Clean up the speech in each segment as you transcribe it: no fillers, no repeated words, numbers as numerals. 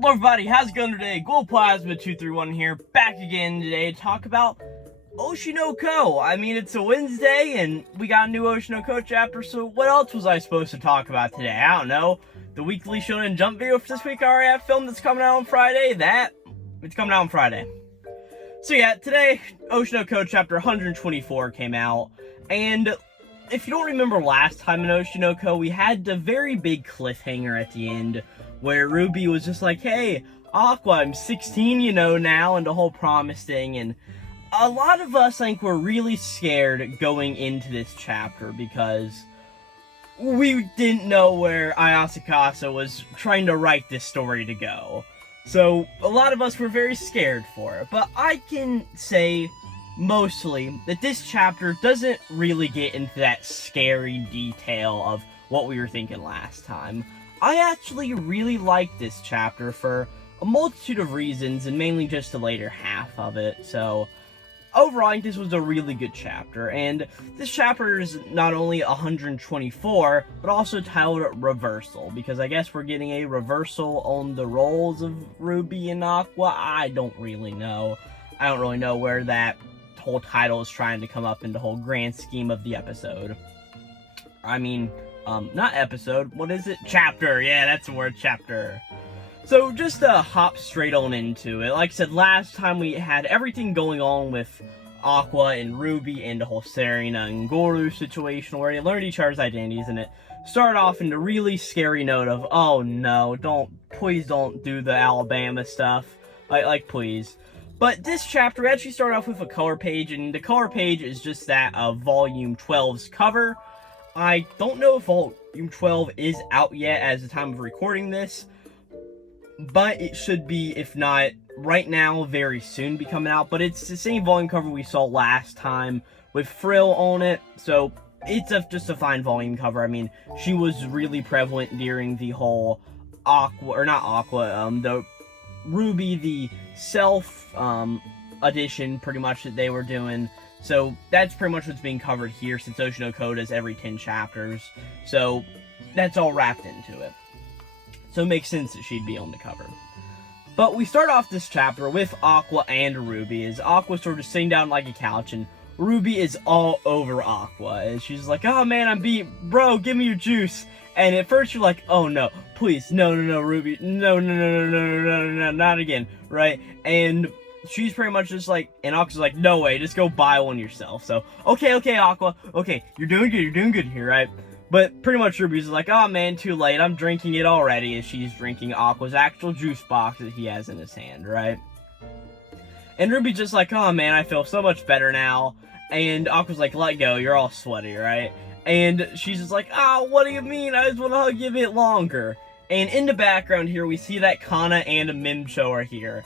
Hello everybody, how's it going today? Glowplasma231 here, back again today to talk about Oshi no Ko. I mean, it's a Wednesday, and we got a new Oshi no Ko chapter, so what else was I supposed to talk about today? I don't know. The weekly Shonen Jump video for this week I already have filmed that's coming out on Friday. It's coming out on Friday. So yeah, today, Oshi no Ko chapter 124 came out, and if you don't remember last time in Oshi no Ko, we had the very big cliffhanger at the end, where Ruby was just like, hey, Aqua, I'm 16, you know, now, and the whole promise thing, and a lot of us, I think, were really scared going into this chapter, because we didn't know where Ayase was trying to write this story to go. So, a lot of us were very scared for it, but I can say, mostly, that this chapter doesn't really get into that scary detail of what we were thinking last time. I actually really liked this chapter for a multitude of reasons, and mainly just the later half of it, so overall I think this was a really good chapter, and this chapter is not only 124, but also titled Reversal, because I guess we're getting a reversal on the roles of Ruby and Aqua. I don't really know. I don't really know where that whole title is trying to come up in the whole grand scheme of the episode. I mean, not episode, what is it? Chapter, yeah, that's the word, chapter. So, just to hop straight on into it, like I said, last time we had everything going on with Aqua and Ruby and the whole Serena and Goru situation where they learned each other's identities, and it started off in the really scary note of, oh no, please don't do the Alabama stuff, like please. But this chapter, we actually started off with a color page, and the color page is just that of Volume 12's cover. I don't know if Volume 12 is out yet as the time of recording this, but it should be, if not right now, very soon be coming out. But it's the same volume cover we saw last time with Frill on it, so it's just a fine volume cover. I mean, she was really prevalent during the whole the Ruby, the self edition, pretty much, that they were doing. So that's pretty much what's being covered here, since Oshi no Ko does every 10 chapters. So that's all wrapped into it. So it makes sense that she'd be on the cover. But we start off this chapter with Aqua and Ruby, as Aqua's sort of sitting down like a couch, and Ruby is all over Aqua. And she's like, oh man, I'm beat, bro, give me your juice. And at first you're like, oh no, please, no, Ruby, no, not again, right? And she's pretty much just like, and Aqua's like, no way, just go buy one yourself. So, okay, Aqua, okay, you're doing good here, right? But pretty much Ruby's like, oh man, too late, I'm drinking it already, as she's drinking Aqua's actual juice box that he has in his hand, right? And Ruby's just like, oh man, I feel so much better now. And Aqua's like, let go, you're all sweaty, right? And she's just like, oh, what do you mean? I just want to hug you a bit longer. And in the background here, we see that Kana and Mimcho are here.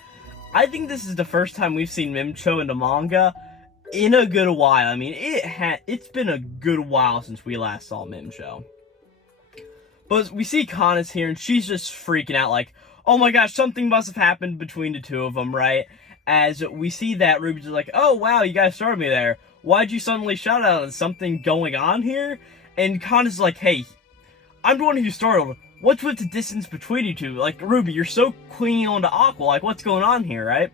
I think this is the first time we've seen Mimcho in the manga in a good while. I mean, it's been a good while since we last saw Mimcho. But we see Kana's here, and she's just freaking out like, oh my gosh, something must have happened between the two of them, right? As we see that Ruby's like, oh wow, you guys started me there. Why'd you suddenly shout out? Is something going on here? And Kana's like, hey, I'm the one who startled. What's with the distance between you two? Like, Ruby, you're so clinging on to Aqua. Like, what's going on here, right?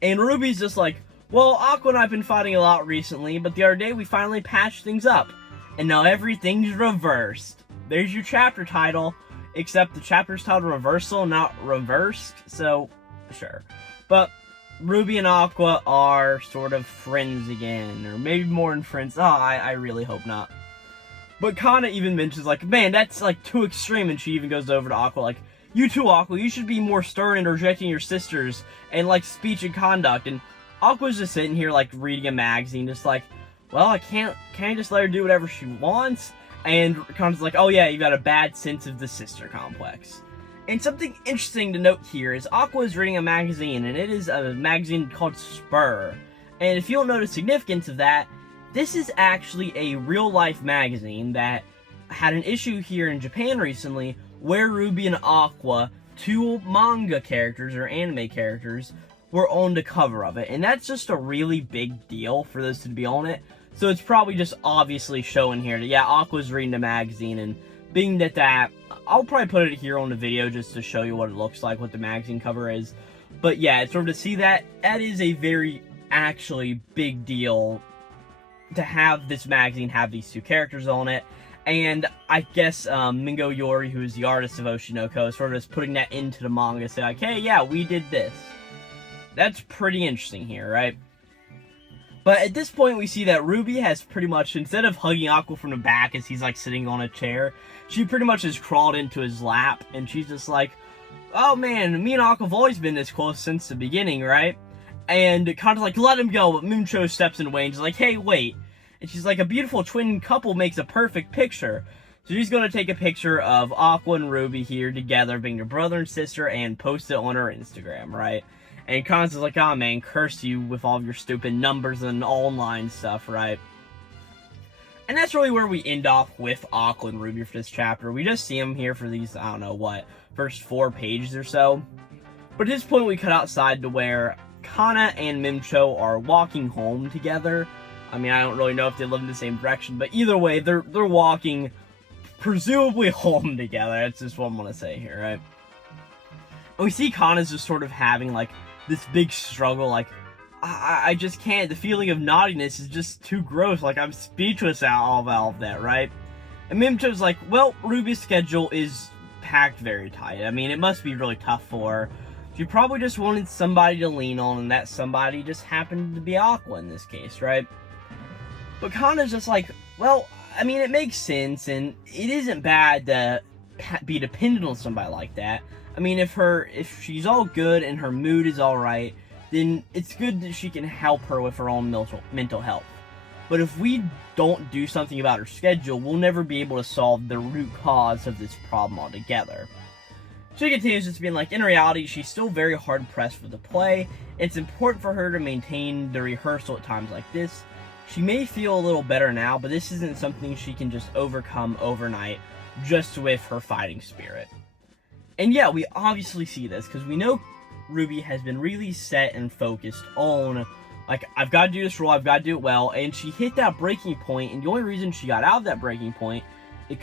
And Ruby's just like, well, Aqua and I have been fighting a lot recently, but the other day we finally patched things up. And now everything's reversed. There's your chapter title, except the chapter's titled Reversal, not Reversed. So, sure. But Ruby and Aqua are sort of friends again, or maybe more than friends. Oh, I really hope not. But Kana even mentions, like, man, that's, like, too extreme, and she even goes over to Aqua, like, you too, Aqua, you should be more stern in rejecting your sisters, and, like, speech and conduct. And Aqua's just sitting here, like, reading a magazine, just like, well, I can't just let her do whatever she wants? And Kana's like, oh yeah, you got a bad sense of the sister complex. And something interesting to note here is Aqua is reading a magazine, and it is a magazine called Spur. And if you don't know the significance of that, this is actually a real-life magazine that had an issue here in Japan recently where Ruby and Aqua, two manga characters or anime characters, were on the cover of it. And that's just a really big deal for those to be on it. So it's probably just obviously showing here that, yeah, Aqua's reading the magazine, and being that I'll probably put it here on the video just to show you what it looks like, what the magazine cover is. But yeah, sort of to see that is a very, actually, big deal to have this magazine have these two characters on it. And I guess Mingo Yori, who is the artist of Oshi no Ko, is sort of just putting that into the manga, say like, hey, yeah, we did this. That's pretty interesting here, right? But at this point, we see that Ruby has pretty much, instead of hugging Aqua from the back as he's like sitting on a chair, she pretty much has crawled into his lap, and she's just like, oh man, me and Aqua have always been this close since the beginning, right? And kind of like, let him go, but Mooncho steps in the way and she's like, hey, wait. And she's like, a beautiful twin couple makes a perfect picture. So she's going to take a picture of Aqua and Ruby here together, being their brother and sister, and post it on her Instagram, right? And Kana's like, oh man, curse you with all of your stupid numbers and online stuff, right? And that's really where we end off with Aqua and Ruby for this chapter. We just see them here for these, I don't know what, first 4 pages or so. But at this point, we cut outside to where Kana and Mimcho are walking home together. I mean, I don't really know if they live in the same direction, but either way, they're walking, presumably home together. That's just what I'm gonna say here, right? And we see Kana's just sort of having, like, this big struggle, like, I just can't, the feeling of naughtiness is just too gross, like, I'm speechless out of all of that, right? And Mimcho's like, well, Ruby's schedule is packed very tight. I mean, it must be really tough for her. She probably just wanted somebody to lean on, and that somebody just happened to be Aqua in this case, right? But Kana's just like, well, I mean, it makes sense, and it isn't bad to be dependent on somebody like that. I mean, if she's all good and her mood is alright, then it's good that she can help her with her own mental health. But if we don't do something about her schedule, we'll never be able to solve the root cause of this problem altogether. She continues just being like, in reality, she's still very hard-pressed for the play. It's important for her to maintain the rehearsal at times like this. She may feel a little better now, but this isn't something she can just overcome overnight, just with her fighting spirit. And yeah, we obviously see this, because we know Ruby has been really set and focused on, like, I've got to do this role, I've got to do it well, and she hit that breaking point, and the only reason she got out of that breaking point is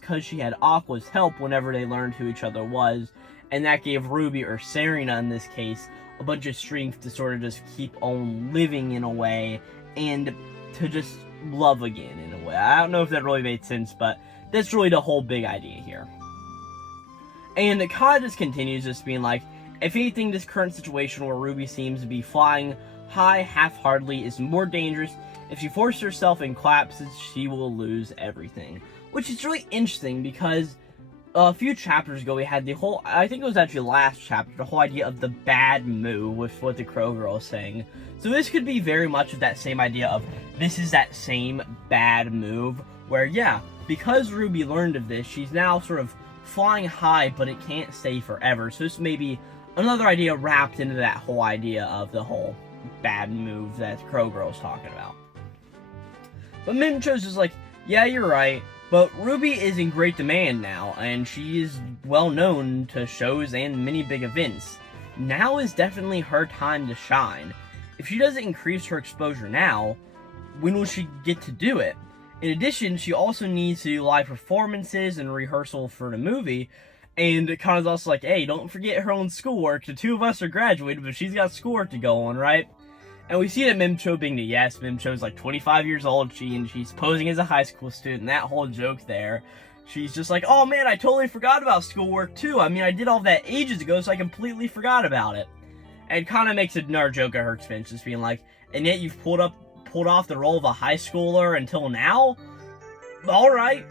because she had Aqua's help whenever they learned who each other was, and that gave Ruby, or Serena in this case, a bunch of strength to sort of just keep on living in a way, and to just love again in a way. I don't know if that really made sense, but that's really the whole big idea here. And Kana just continues just being like, if anything, this current situation where Ruby seems to be flying high half-heartedly is more dangerous. If she forces herself and collapses, she will lose everything. Which is really interesting because a few chapters ago we had the whole, I think it was actually last chapter, the whole idea of the bad move with what the Crow Girl is saying. So this could be very much of that same idea of, this is that same bad move, where yeah, because Ruby learned of this, she's now sort of flying high, but it can't stay forever. So this may be another idea wrapped into that whole idea of the whole bad move that Crow Girl's talking about. But Mimcho's just like, yeah, you're right, but Ruby is in great demand now, and she is well known to shows and many big events. Now is definitely her time to shine. If she doesn't increase her exposure now, when will she get to do it? In addition, she also needs to do live performances and rehearsal for the movie, and Kana's also like, hey, don't forget her own schoolwork. The two of us are graduated, but she's got schoolwork to go on, right? And we see that Mimcho being the yes, Mimcho's like 25 years old, she's posing as a high school student, that whole joke there. She's just like, oh man, I totally forgot about schoolwork too. I mean, I did all that ages ago, so I completely forgot about it. And Kana makes another joke at her expense, just being like, and yet you've pulled off the role of a high schooler until now? Alright.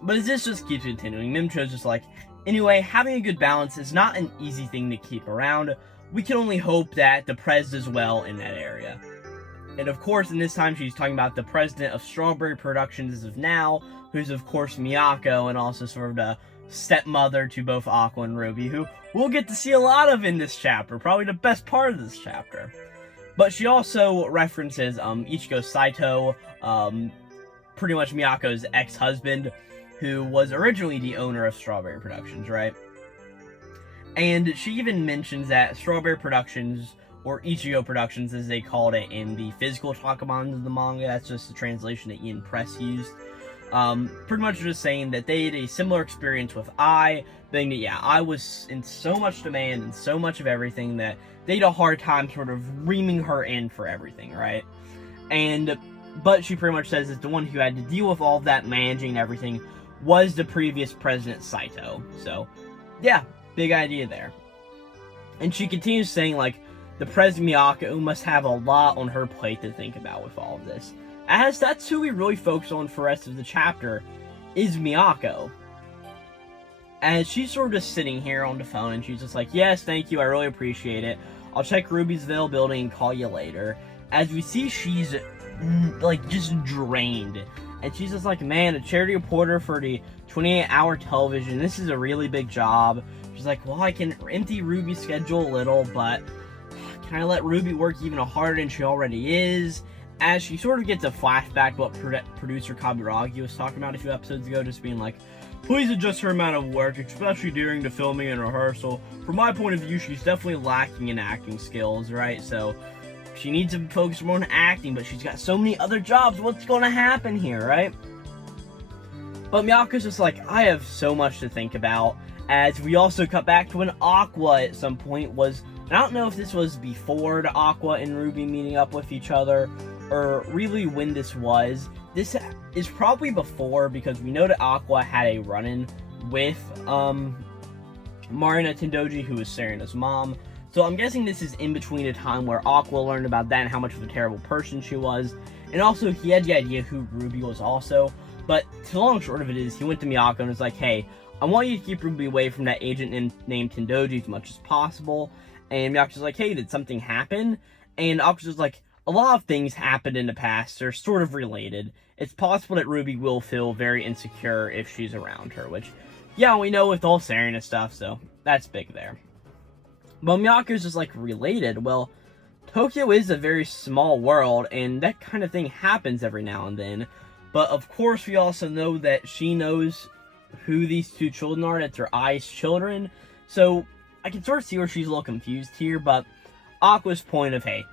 But this just keeps continuing. Mimcho's just like, anyway, having a good balance is not an easy thing to keep around. We can only hope that the Prez does well in that area. And of course, in this time, she's talking about the president of Strawberry Productions as of now, who's of course Miyako, and also sort of the stepmother to both Aqua and Ruby, who we'll get to see a lot of in this chapter, probably the best part of this chapter. But she also references Ichigo Saito, pretty much Miyako's ex-husband, who was originally the owner of Strawberry Productions, right? And she even mentions that Strawberry Productions, or Ichigo Productions as they called it in the physical takamans of the manga, that's just the translation that Ian Press used, Pretty much just saying that they had a similar experience with I, being that, yeah, I was in so much demand and so much of everything that they had a hard time sort of reaming her in for everything, right? But she pretty much says that the one who had to deal with all that managing and everything was the previous president, Saito. So, yeah, big idea there. And she continues saying, like, the President Miyako must have a lot on her plate to think about with all of this. As that's who we really focus on for the rest of the chapter, is Miyako. As she's sort of just sitting here on the phone, and she's just like, yes, thank you, I really appreciate it. I'll check Ruby's availability and call you later. As we see, she's, like, just drained. And she's just like, man, a charity reporter for the 28-hour television, this is a really big job. She's like, well, I can empty Ruby's schedule a little, but can I let Ruby work even harder than she already is? As she sort of gets a flashback to what producer Kabiragi was talking about a few episodes ago, just being like, please adjust her amount of work, especially during the filming and rehearsal. From my point of view, she's definitely lacking in acting skills, right? So she needs to focus more on acting, but she's got so many other jobs. What's going to happen here, right? But Miyako's just like, I have so much to think about. As we also cut back to when Aqua at some point was, I don't know if this was before the Aqua and Ruby meeting up with each other, or really when this was. This is probably before, because we know that Aqua had a run-in with Marina Tendoji, who was Serena's mom. So I'm guessing this is in between a time where Aqua learned about that and how much of a terrible person she was. And also, he had the idea who Ruby was also. But the long and short of it is, he went to Miyako and was like, hey, I want you to keep Ruby away from that agent named Tendoji as much as possible. And Miyako's like, hey, did something happen? And Aqua's just like, a lot of things happened in the past. They're sort of related. It's possible that Ruby will feel very insecure if she's around her, which, yeah, we know with all Serena stuff, so that's big there. But Miyako's just like, related? Well, Tokyo is a very small world, and that kind of thing happens every now and then. But of course, we also know that she knows who these two children are, that they're Ai's children. So I can sort of see where she's a little confused here, but Aqua's point of, hey,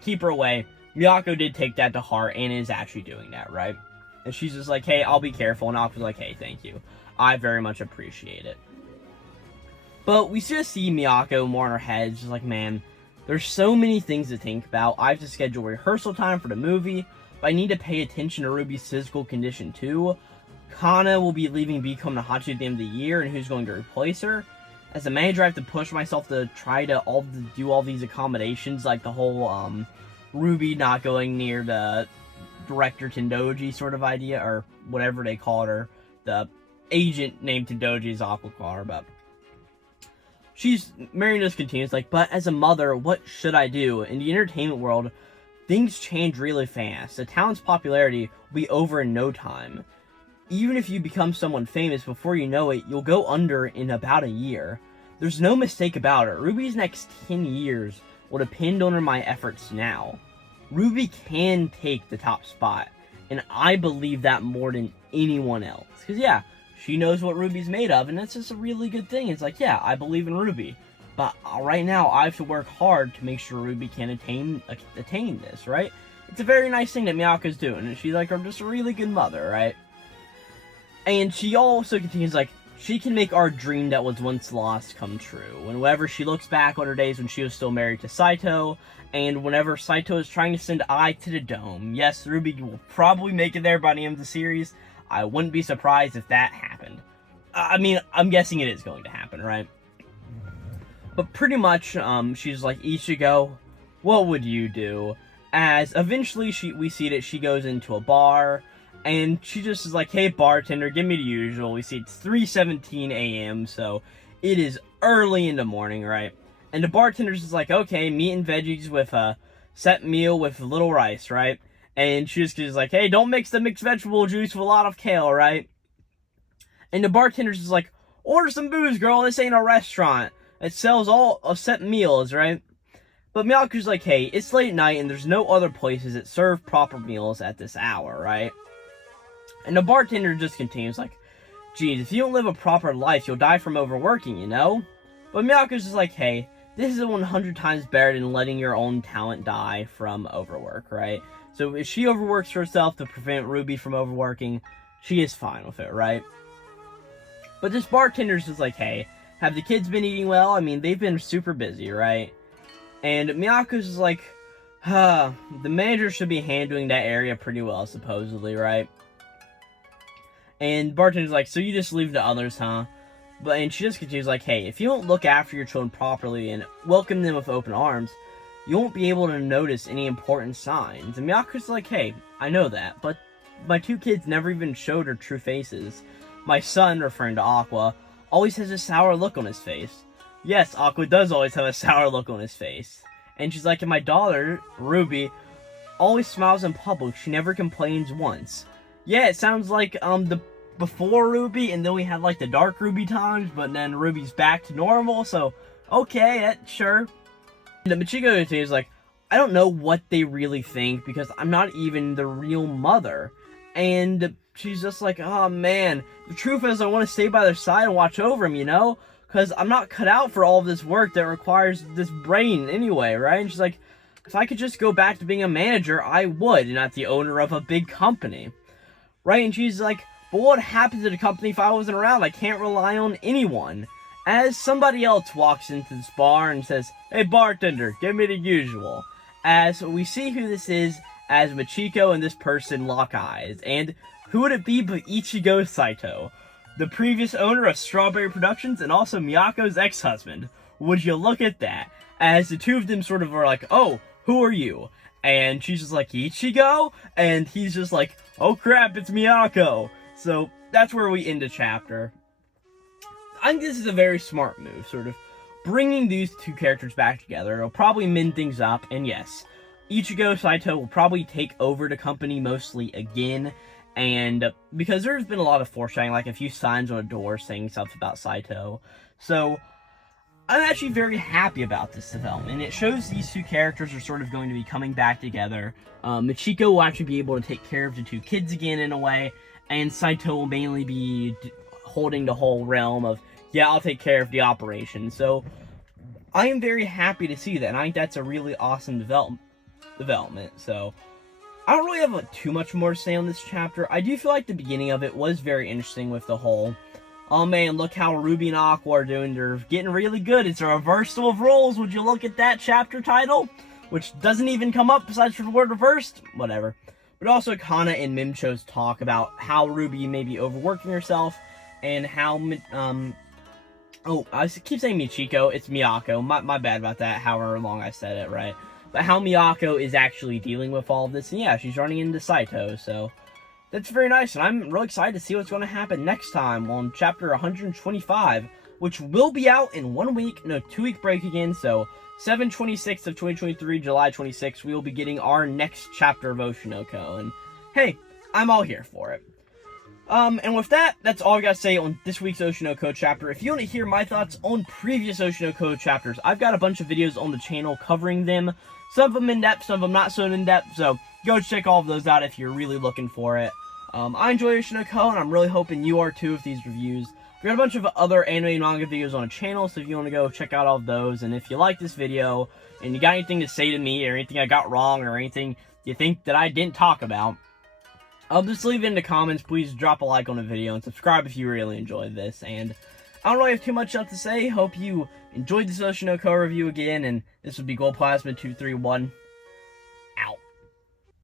keep her away. Miyako did take that to heart and is actually doing that, right? And she's just like, hey, I'll be careful. And Aqua's like, hey, thank you. I very much appreciate it. But we just see Miyako more in her head. She's like, man, there's so many things to think about. I have to schedule rehearsal time for the movie, but I need to pay attention to Ruby's physical condition too. Kana will be leaving Become Nahachi at the end of the year, and who's going to replace her? As a manager, I have to push myself to try to do all these accommodations, like the whole Ruby not going near the director Tendoji sort of idea, or whatever they called her. The agent named Tendoji's Aqua call her, but Marion just continues, like, but as a mother, what should I do? In the entertainment world, things change really fast. The talent's popularity will be over in no time. Even if you become someone famous, before you know it, you'll go under in about a year. There's no mistake about it. Ruby's next 10 years will depend on my efforts now. Ruby can take the top spot, and I believe that more than anyone else. Because, yeah, she knows what Ruby's made of, and that's just a really good thing. It's like, yeah, I believe in Ruby. But right now, I have to work hard to make sure Ruby can attain this, right? It's a very nice thing that Miyako's doing, and she's, like, just a really good mother, right? And she also continues, like, she can make our dream that was once lost come true. Whenever she looks back on her days when she was still married to Saito, and whenever Saito is trying to send Ai to the dome. Yes, Ruby will probably make it there by the end of the series. I wouldn't be surprised if that happened. I mean, I'm guessing it is going to happen, right? But pretty much, she's like, Ichigo, what would you do? As eventually we see that she goes into a bar, and she just is like, hey, bartender, give me the usual. We see it's 3:17 a.m., so it is early in the morning, right? And the bartender's just like, okay, meat and veggies with a set meal with little rice, right? And she just is like, hey, don't mix the mixed vegetable juice with a lot of kale, right? And the bartender's just like, order some booze, girl. This ain't a restaurant. It sells all set meals, right? But Miyako's like, hey, it's late night, and there's no other places that serve proper meals at this hour, right? And the bartender just continues, like, geez, if you don't live a proper life, you'll die from overworking, you know? But Miyako's just like, hey, this is 100 times better than letting your own talent die from overwork, right? So if she overworks herself to prevent Ruby from overworking, she is fine with it, right? But this bartender's just like, hey, have the kids been eating well? I mean, they've been super busy, right? And Miyako's just like, the manager should be handling that area pretty well, supposedly, right? And bartender's like, so you just leave the others, huh? And she just continues like, hey, if you don't look after your children properly and welcome them with open arms, you won't be able to notice any important signs. And Miyako's like, hey, I know that, but my 2 kids never even showed their true faces. My son, referring to Aqua, always has a sour look on his face. Yes, Aqua does always have a sour look on his face. And she's like, and my daughter, Ruby, always smiles in public. She never complains once. Yeah, it sounds like the before Ruby, and then we had like the dark Ruby times, but then Ruby's back to normal, so okay, sure. And Machiko is like, I don't know what they really think, because I'm not even the real mother. And she's just like, oh man, the truth is I want to stay by their side and watch over them, you know? Because I'm not cut out for all of this work that requires this brain anyway, right? And she's like, if I could just go back to being a manager, I would, and not the owner of a big company. Right? And she's like, but what happens to the company if I wasn't around? I can't rely on anyone. As somebody else walks into this bar and says, hey bartender, give me the usual. As we see who this is, as Machiko and this person lock eyes. And who would it be but Ichigo Saito, the previous owner of Strawberry Productions and also Miyako's ex-husband. Would you look at that? As the two of them sort of are like, oh, who are you? And she's just like, Ichigo? And he's just like, oh crap, it's Miyako. So that's where we end the chapter. I think this is a very smart move, sort of bringing these 2 characters back together. It'll probably mend things up, and yes, Ichigo Saito will probably take over the company mostly again, and because there's been a lot of foreshadowing, like a few signs on a door saying stuff about Saito. So I'm actually very happy about this development. It shows these 2 characters are sort of going to be coming back together. Machiko will actually be able to take care of the 2 kids again in a way, and Saito will mainly be holding the whole realm of, yeah, I'll take care of the operation. So I am very happy to see that, and I think that's a really awesome development. So I don't really have too much more to say on this chapter. I do feel like the beginning of it was very interesting with the whole, oh man, look how Ruby and Aqua are doing. They're getting really good. It's a reversal of roles. Would you look at that chapter title? Which doesn't even come up besides for the word reversed. Whatever. But also Kana and Mimcho's talk about how Ruby may be overworking herself. And how, oh, I keep saying Michiko. It's Miyako. My bad about that, however long I said it, right? But how Miyako is actually dealing with all of this. And yeah, she's running into Saito, so that's very nice, and I'm really excited to see what's going to happen next time on chapter 125, which will be out in 1 week, no, 2-week break again, so 7/26 of 2023, July 26th, we will be getting our next chapter of Oshinoko, and hey, I'm all here for it. And with that, that's all I gotta say on this week's Oshinoko chapter. If you want to hear my thoughts on previous Oshinoko chapters, I've got a bunch of videos on the channel covering them, some of them in-depth, some of them not so in-depth, so go check all of those out if you're really looking for it. I enjoy Oshinoko, and I'm really hoping you are too with these reviews. We've got a bunch of other anime and manga videos on the channel, so if you want to go check out all of those, and if you like this video, and you got anything to say to me, or anything I got wrong, or anything you think that I didn't talk about, just leave it in the comments. Please drop a like on the video, and subscribe if you really enjoyed this, and I don't really have too much else to say. Hope you enjoyed this Oshinoko review again, and this would be Glowplasma231,